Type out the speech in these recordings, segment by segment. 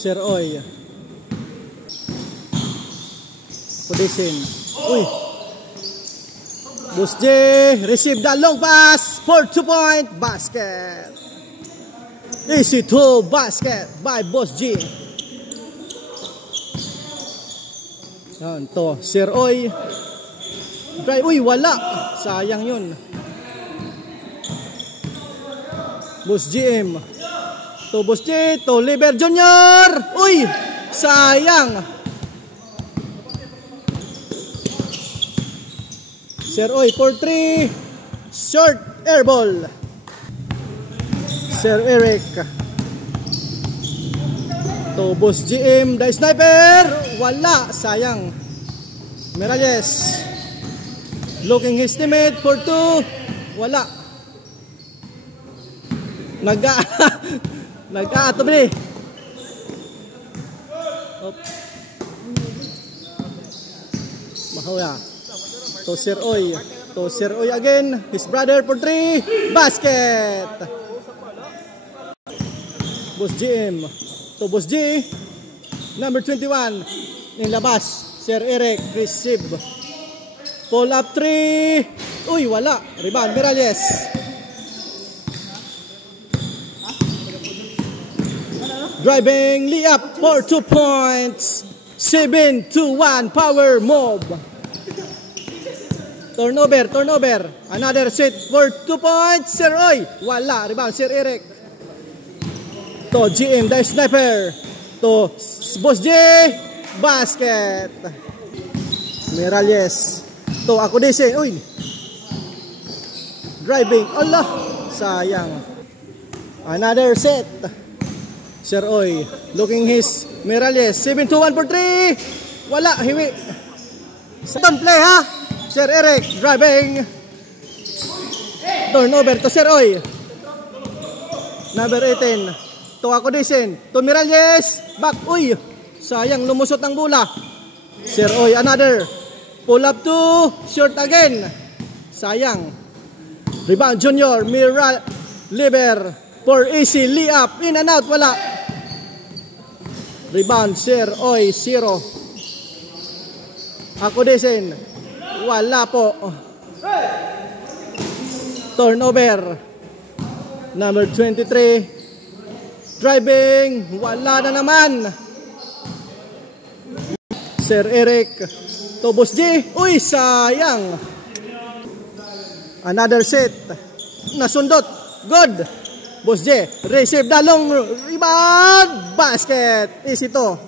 Sir Oy. Kudisin. Uy. Boss J receive the long pass for 2-point basket. Easy to basket by Boss G. Yan to, Sir Oy. Drive, uy, wala. Sayang yun. Boss GM. To Boss G, to Liber Junior. Uy, sayang. Sir Oy for 3. Short air ball. Sir Eric. To Boss GM, the sniper. Wala, sayang. Miralles. Looking his teammate for 2. Wala. Nag-aato ba eh. Mahawya. To Sir Oy. To Sir Oy again. His brother for 3. Basket. Boss GM. To Boss G. Number 21. Nilabas. Sir Eric. Receive. Pull up 3. Uy, wala. Rebound. Miralles. Driving layup for 2 points. 7-1 power move. Turnover. Another set for 2 points. Sir Oy. Wala. Rebound. Sir Eric. To GM, the sniper. To Boss J. Basket. Miralles. To Akudisin. Uy. Driving. Allah. Sayang. Another set. Sir Oy. Looking his Miralles. 7-1 for 3. Wala. Hiwi. Second play ha. Sir Eric. Driving. Turnover to Sir Oy. Number 18. To Akudisin. To Miralles. Back. Uy. Sayang. Lumusot ang bola. Sir Oy. Another. Pull up 2. Short again. Sayang. Rebound Junior. Liber. For easy layup. In and out. Wala. Rebound Sir Oy. 0. Akudisin. Wala po. Turnover. Number 23. Driving. Wala na naman. Sir Eric. To Boss G. Uy, sayang. Another set. Nasundot. Good. Boss J. Receive the long rebound. Basket. Easy to.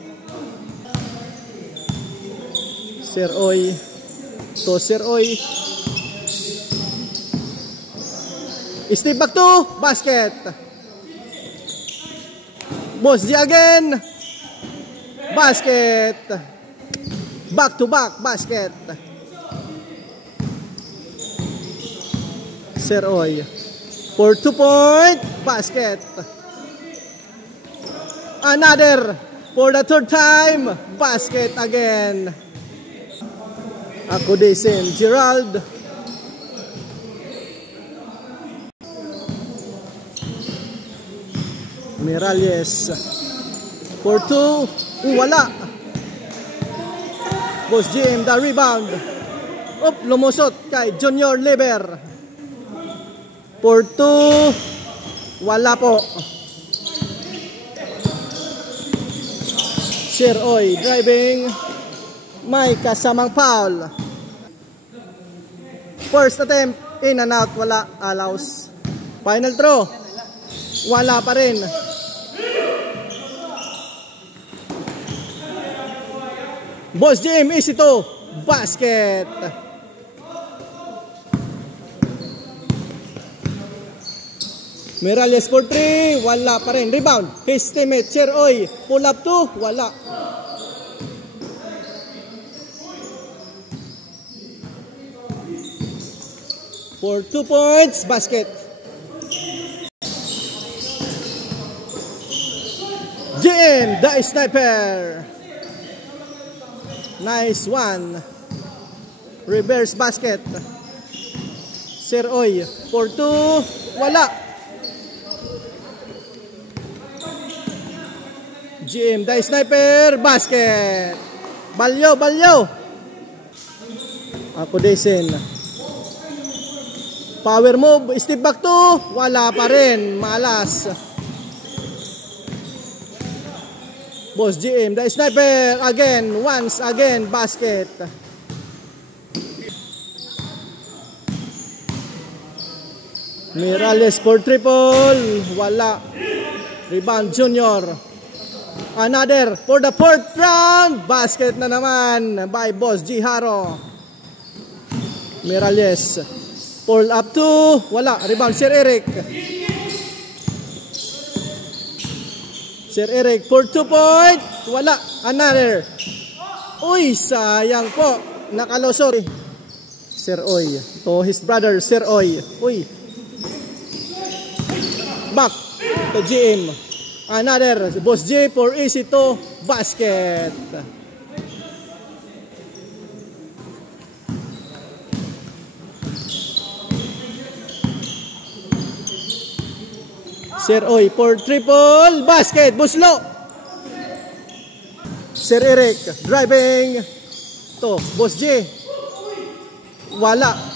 Sir Oy. To Sir Oy. Step back to. Basket. Boss J again. Basket. Back to back. Basket. Sir Oy. For 2-point. Basket. Another. For the 3rd time. Basket again. Akudisin. Gerald. Miralles. For 2. Wala. Boss Jim, the rebound. Lumusot kay Junior Liber. For 2. Wala po. Sir Oy driving. May kasamang foul. First attempt. In and out. Wala. Allows. Final throw. Wala pa rin. Boss Jim, easy to. Basket. Miralles for 3. Wala pa rin. Rebound. His teammate, Sir Oy. Pull up 2. Wala. For 2 points. Basket. GM, the sniper. Nice one. Reverse basket. Sir Oy. For 2. Wala. GM, the sniper, basket. Balyo, balyo. Accommodation. Power move, step back to. Wala pa rin, malas. Boss GM, the sniper, again, once again, basket. Mirales for triple, wala. Rebound Junior. Another for the fourth round, basket na naman by Boss G. Haro. Mirales, pull up to, wala. Rebound Sir Eric. Sir Eric for 2 point, wala. Another. Uy, sayang po. Nakalusot. Sir Oy to his brother Sir Oy. Uy. Back to GM. Another. Boss J for easy to basket. Sir Oy for triple basket. Buslo. Sir Eric driving to Boss J. Wala.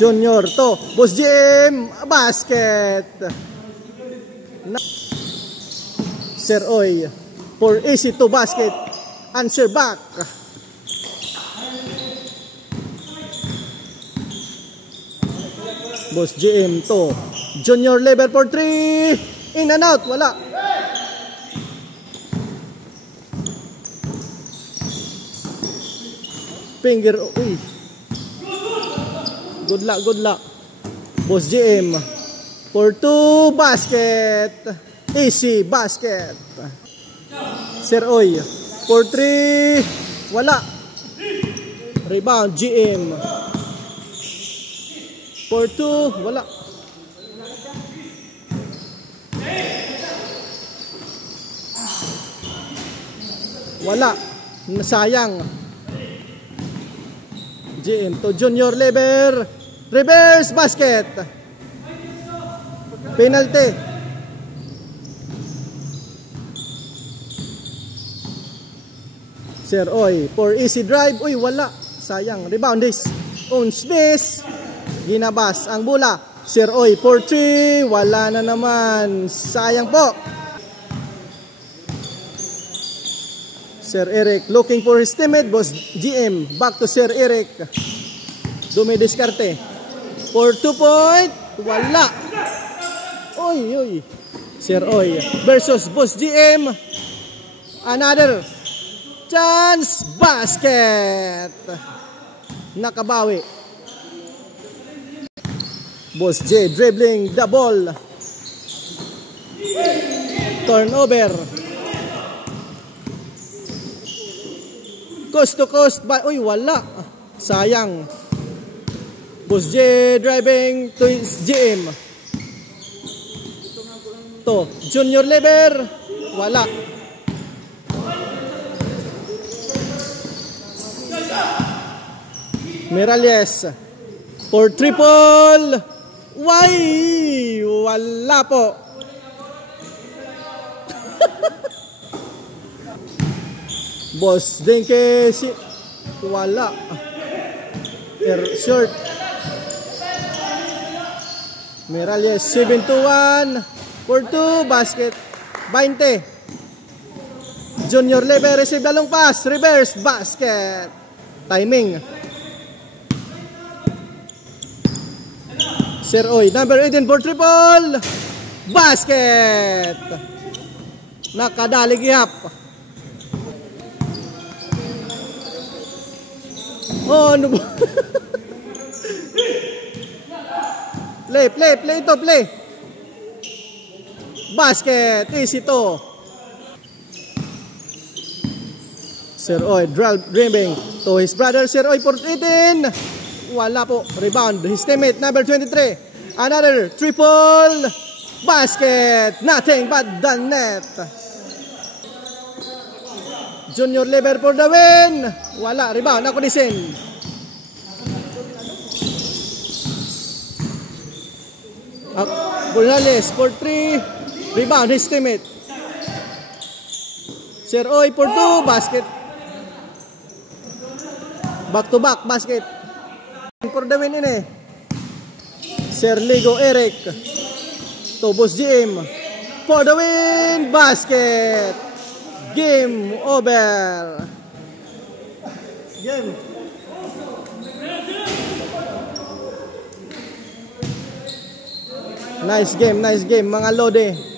Junior to Boss Jim, basket. Sir Oy for easy to basket. Answer back. Boss GM to Junior level for 3. In and out, wala. Finger, uy. Good luck, good luck. Boss GM for 2 basket. Easy basket. Sir Oy for 3. Wala. Rebound GM for 2. Wala. Wala. Sayang. GM to Junior level. Reverse basket. Penalty. Sir Oy for easy drive. Uy, wala. Sayang. Rebound this. On Smith. Ginabas ang bola. Sir Oy for 3. Wala na naman. Sayang po. Sir Eric looking for his teammate. Boss GM. Back to Sir Eric. Dumidiskarte. For 2 point. Wala. Oy, oy. Sir Oy versus Boss GM. Another chance. Basket. Nakabawi. Boss J dribbling the ball. Turnover. Coast to coast by, uy, wala. Sayang. Boss J driving to GM. To Junior level. Wala. Miralles for triple. Why? Wala po. Boss Denke si wala. Short. Miralles 7-1 for 2 basket. 20. Junior level receive the long pass. Reverse basket. Timing. Sir Oy number 18 for triple. Basket. Nakadali gihap. Oh, ano ba? Play ito, play. Basket, easy to. Sir Oy, dribbling to his brother, Sir Oy for 18. Wala po, rebound, his teammate, number 23. Another triple. Basket, nothing but the net. Junior level for the win. Wala, rebound, ako disin. Morales for 3. Rebound, his teammate. Sir Oy for 2, basket. Back to back, basket. For the win ini. Sir Ligo Eric. Tobos GM. For the win, basket. Game over. Game. Nice game mga lode.